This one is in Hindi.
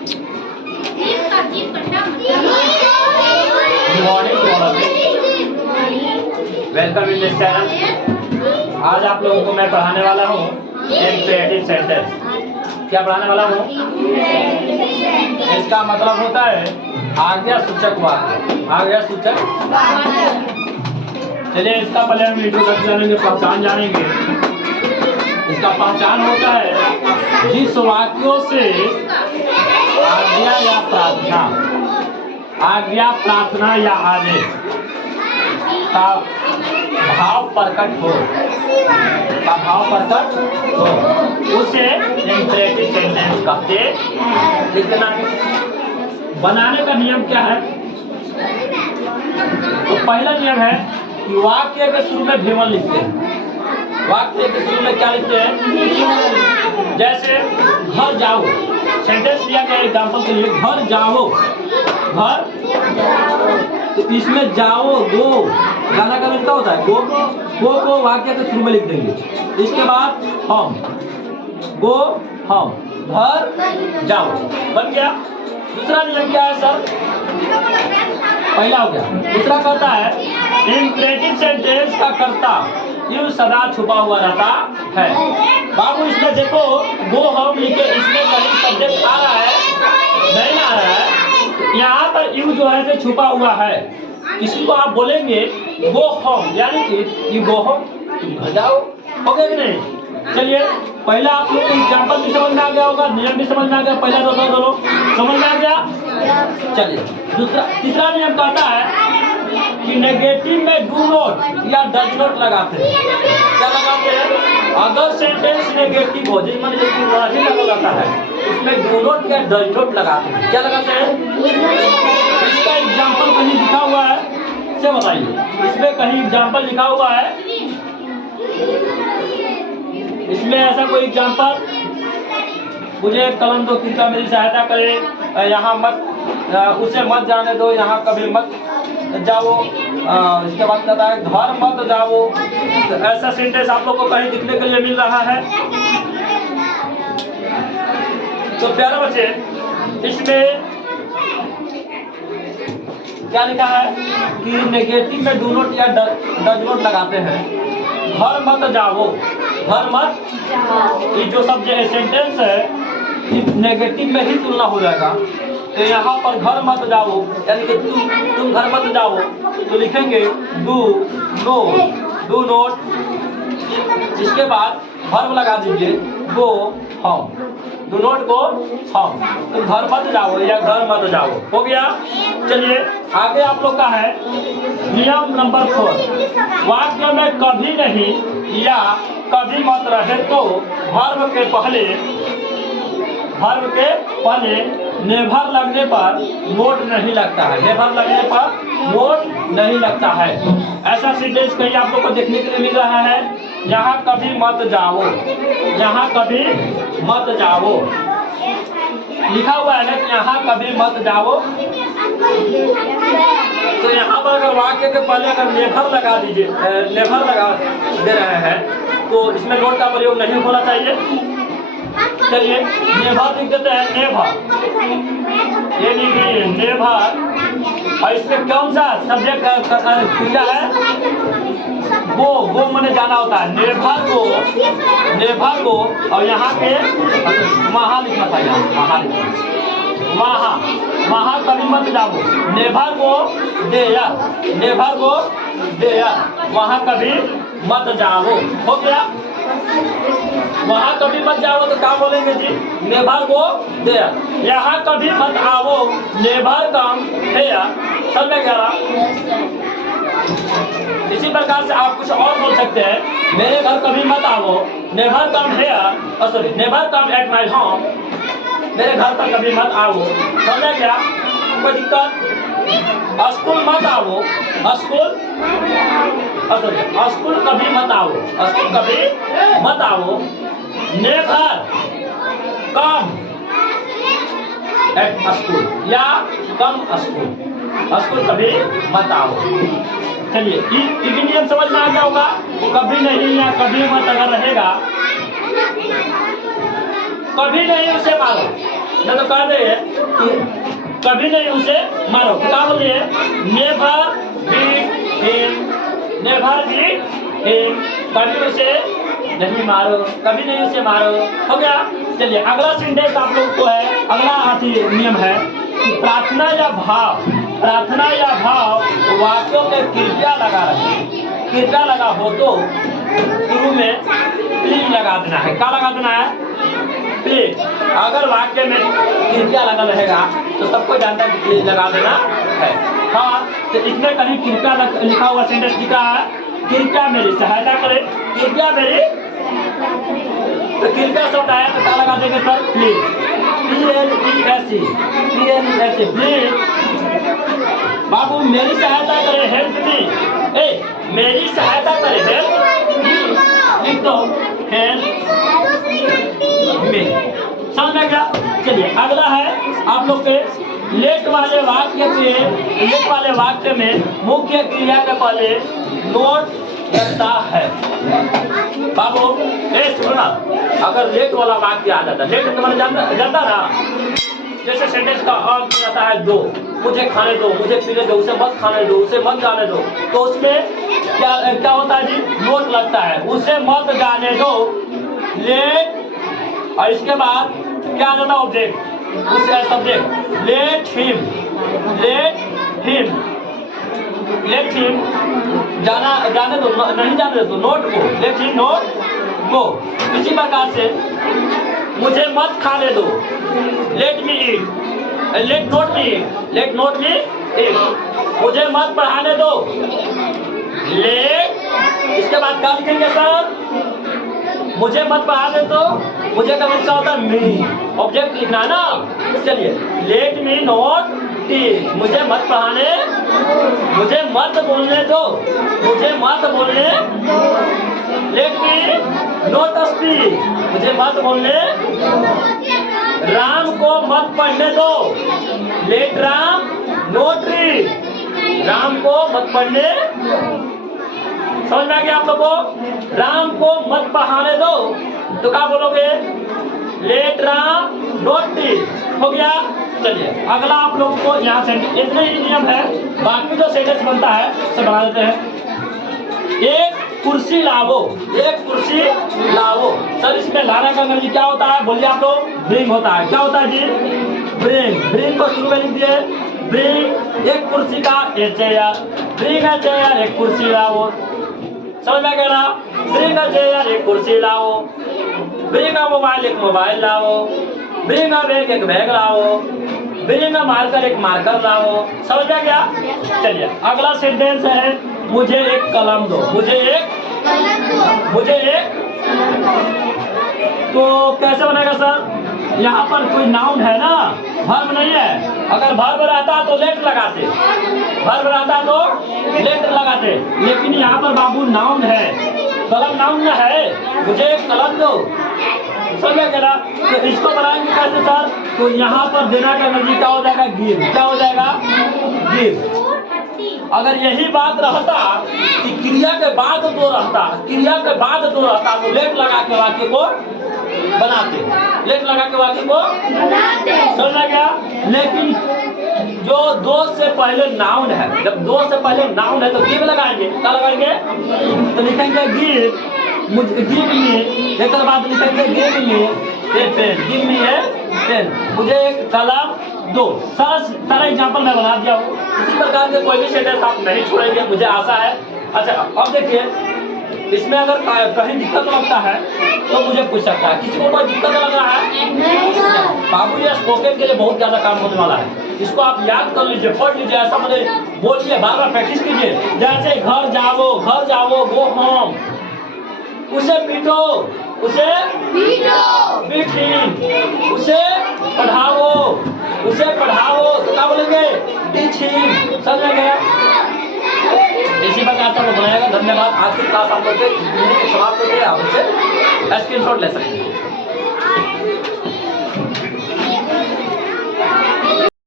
Welcome in this channel. आज आप लोगों को मैं पढ़ाने वाला हूँ इम्पेरेटिव सेंटेंस। क्या पढ़ाने वाला हूँ? इसका मतलब होता है आज्ञा सूचक वाक्य। आज्ञा सूचक। चलिए इसका पहले हम इंट्रोडक्शन जानेंगे, पहचान जानेंगे। इसका पहचान होता है जिस वाक्यों से आज्ञा या प्रार्थना, आज्ञा प्रार्थना या आदेश का भाव प्रकट हो, का भाव प्रकट हो, उसे इम्पेरेटिव सेंटेंस कहते हैं। लिखना बनाने का नियम क्या है? तो पहला नियम है कि वाक्य के शुरू में भी लिखते हैं। वाक्य के शुरू में क्या लिखते हैं? जैसे घर जाओ, सेंटेंस दिया गया एग्जाम्पल के लिए, घर जाओ, घर, तो इसमें जाओ गो गाना का मिलता होता है, गो को वाक्य के शुरू में लिख देंगे। इसके बाद हम, गो हम, घर जाओ, बन गया। दूसरा नियम क्या है सर? पहला हो गया। दूसरा कहता है इम्पेरेटिव सेंटेंस का कर्ता यूं सदा छुपा हुआ रहता है। बाबू इसमें देखो, गो हम लिखे, इसमें कहीं सब्जेक्ट आ रहा है, नहीं आ रहा है, यहाँ पर यू जो है से छुपा हुआ है। इसी को आप बोलेंगे गो होम, यानी कि यू गो होम, तुम घर जाओ। हो गया कि नहीं? चलिए पहला आप लोग को एग्जाम्पल भी समझ में आ गया होगा, नियम भी समझ में आ गया। पहला दोनों समझ में आ गया। चलिए तीसरा नियम कहता है कि नेगेटिव में डू नॉट या डज नॉट लगाते हैं। क्या लगाते हैं? अगर सेंटेंस नेगेटिव हो, जिसमें नहीं लगा जाता है, उसमें डू नॉट या डज नॉट लगाते हैं। क्या लगाते हैं? इसका एग्जाम्पल कहीं लिखा हुआ है, से बताइए। इसमें कहीं एग्जाम्पल लिखा हुआ है, इसमें ऐसा कोई एग्जाम्पल? मुझे कलम दो, कृपया मेरी सहायता करे। यहाँ मत, उसे मत जाने दो, यहाँ कभी मत जाओ। इसके बाद कहता है घर मत जाओ। तो ऐसा सेंटेंस आप लोग को कहीं दिखने के लिए मिल रहा है? तो प्यारे बच्चे, इसमें क्या लिखा है कि नेगेटिव में डू नॉट या डज नॉट लगाते हैं। घर मत जाओ, घर मत, ये जो सब जो है सेंटेंस है, नेगेटिव में ही तुलना हो जाएगा। तो यहाँ पर घर मत जाओ, यानी कि तुम घर मत जाओ, तो लिखेंगे डू नोट। इसके बाद वर्ब लगा दीजिए गो हम, डू नॉट गो हम, तुम घर मत जाओ या घर मत जाओ। हो गया। चलिए आगे आप लोग का है नियम नंबर 4। वाक्य में कभी नहीं या कभी मत रहे तो वर्ब के पहले नेभर लगने पर नोट नहीं लगता है। नेभर लगने पर नोट नहीं लगता है। ऐसा सेंटेंस कहीं आप लोग को देखने के लिए मिल रहा है, यहाँ कभी मत जाओ, यहाँ कभी मत जाओ लिखा हुआ है ना, कि यहाँ कभी मत जाओ। तो यहाँ पर अगर वाक्य के पहले अगर नेभर लगा दीजिए, नेभर लगा दे रहे हैं, तो इसमें नोट का प्रयोग नहीं होना चाहिए। चलिए नेभर लिख देते हैं, नेभर, ये लिखिए नेभर। और इसमें कौन सा सब्जेक्ट क्रिया है? वो मैंने जाना होता है। नेभर को और यहाँ पे वहाँ लिखना था, यहाँ वहाँ कभी मत जाओ। नेभर को देयर, वहाँ कभी मत जाओ। हो गया। वहाँ कभी मत जाओ तो क्या बोलेंगे जी? Never go there. यहाँ कभी मत आओ, नेभर कम हियर। समझ में क्या रहा? इसी प्रकार से आप कुछ और बोल सकते हैं, मेरे घर कभी मत आओ, never come here, sorry never come at my home, मेरे घर पर कभी मत आओ। समझा क्या? कोई दिक्कत? स्कूल मत आओ, स्कूल कभी मत आओ, स्कूल कभी मत आओ। नेभर कम एट स्कूल या कम स्कूल कभी मत आओ। चलिए तीन नियम समझ में आ गया होगा। कभी नहीं या कभी मत अगर रहेगा, कभी नहीं उसे मारो, ना तो कह दे कि कभी नहीं उसे मारो। क्या बोल रही है? Never beat him, never beat him, कभी उसे नहीं मारो, कभी नहीं उसे मारो। हो गया। चलिए अगला सेंटेंस आप लोग को है, अगला नियम है कि प्रार्थना या भाव, प्रार्थना या भाव वाक्यों में कृपया लगा रहे। कृपया लगा हो तो शुरू में प्लीज लगा देना है। क्या लगा देना है? प्लीज। अगर वाक्य में कृपया लगा रहेगा तो सबको जानता है कि प्लीज लगा देना है। हाँ, तो इसमें कहीं कृपया लिखा हुआ सेंटेंस लिखा है, कृपया मेरी सहायता करे, कृपया मेरी, तो कृपया शब्द आया तो क्या लगा देंगे sir? Please, PLESE, PLESE, please. बाबू मेरी सहायता करे, हेल्प मी, ए मेरी सहायता करे, हेल्प मी, लिख दो हेल्प मी। समझ में गया? चलिए अगला है आप लोग के लेट वाले वाक्य पे, लेट वाले वाक्य में मुख्य क्रिया के पहले नोट लगता है। बाबू सुना, अगर लेट वाला वाक्य आ जाता है, लेट तो मैंने जानता ना, जैसे सेंटेंस का अर्थ रहता है दो, मुझे खाने दो, मुझे पीने दो, उसे मत खाने दो, उसे मत जाने दो, तो उसमें क्या होता है जी? नोट लगता है। उसे मत जाने दो, लेट, और इसके बाद क्या आ जाता है? ऑब्जेक्ट, उसे subject, let him, let him, let him जाने दो, नहीं जाने दो, नोट गो, लेट हिम नोट गो। इसी प्रकार से मुझे मत खाने दो, लेट मी ईट, लेट नोट मी ईट, लेट नोट मी ईट। मुझे मत पढ़ाने दो, लेट, इसके बाद क्या लिखेंगे सर? मुझे मत पढ़ाने दो, मुझे का मतलब होता है मी, ऑब्जेक्ट लिखना है ना। चलिए लेट मी नोट टीच, मुझे मत पढ़ाने, मुझे मत बोलने दो, मुझे मत बोलने, लेट मी नोट स्पीक, मुझे मत बोलने, राम को मत पढ़ने दो, let Ram not read, Ram को मत पढ़ने, समझ में आ गया आप लोगों को? राम को मत पढ़ाने दो तो क्या बोलोगे? Let Ram not teach. हो गया। चलिए अगला आप लोगों को यहाँ सेंटेंस, इतने ही नियम है, बाकी जो सेंटेंस बनता है सब बना देते हैं। एक कुर्सी लाओ, एक कुर्सी लाओ। सर इसमें लाने का अंग्रेजी क्या होता है? बोलिए आप लोग। ब्रिंग होता है। क्या होता है जी? ब्रिंग। ब्रिंग को शुरू में लिख दिए, ब्रिंग एक कुर्सी का, a chair, bring a chair, एक कुर्सी लाओ। समझ में गया? ब्रिंग अ चेयर, एक कुर्सी लाओ, ब्रिंग अ मोबाइल, एक मोबाइल लाओ, ब्रिंग अ बैग, एक बैग लाओ, ब्रिंग अ मार्कर, एक मार्कर लाओ। समझ में गया? चलिए अगला सेंटेंस है, मुझे एक कलम दो, मुझे एक, मुझे एक, तो कैसे बनेगा सर? यहाँ पर कोई नाउन है ना, वर्ब नहीं है। अगर वर्ब रहता तो लेट लगाते, वर्ब रहता तो लेट लगाते, लेकिन यहाँ पर बाबू नाउन है, कलम नाउन न है, मुझे एक कलम दो। समझ में गया? तो इसको बनाएंगे कैसे सर? तो यहाँ पर देना का एनर्जी क्या हो जाएगा? गिव। क्या हो जाएगा? गिव। अगर यही बात रहता कि क्रिया के बाद दो रहता, क्रिया के बाद दो रहता तो लेट लगा के वाक्य को बनाते, लेट लगा के वाक्य को बनाते। समझ में गया? लेकिन जो दो से पहले नाउन है, जब दो से पहले नाउन है तो गिव लगाएंगे। क्या लगाएंगे? तो लिखेंगे गिव, मुझे गिव मी, एक बाद लिखेंगे गिव मी ए पेन, गिव मी ए पेन, मुझे एक कलम दो। सारा एग्जाम्पल मैं बना दिया हूँ। इसी प्रकार के कोई भी सेंटेंस आप नहीं छोड़ेंगे, मुझे आशा है। अच्छा अब देखिए, इसमें अगर कहीं दिक्कत लगता है तो मुझे पूछ सकता है। किसी को कोई दिक्कत लग रहा है? बाबू ये स्पोकन के लिए बहुत ज्यादा काम होने वाला है, इसको आप याद कर लीजिए, पढ़ लीजिए, ऐसा मुझे बोलिए, बार बार प्रैक्टिस कीजिए। जैसे घर जाओ, घर जाओ, गो होम, उसे पीटो, उसे पीटो, पीटी, उसे पढ़ाओ, उसे पढ़ाओ, तो क्या बोलेंगे? टीचिंग। समझ में गया? इसी प्रकार से बनाएगा। धन्यवाद। आज की क्लास आप लोग समाप्त हो गई, आप उससे स्क्रीनशॉट ले सकते हैं।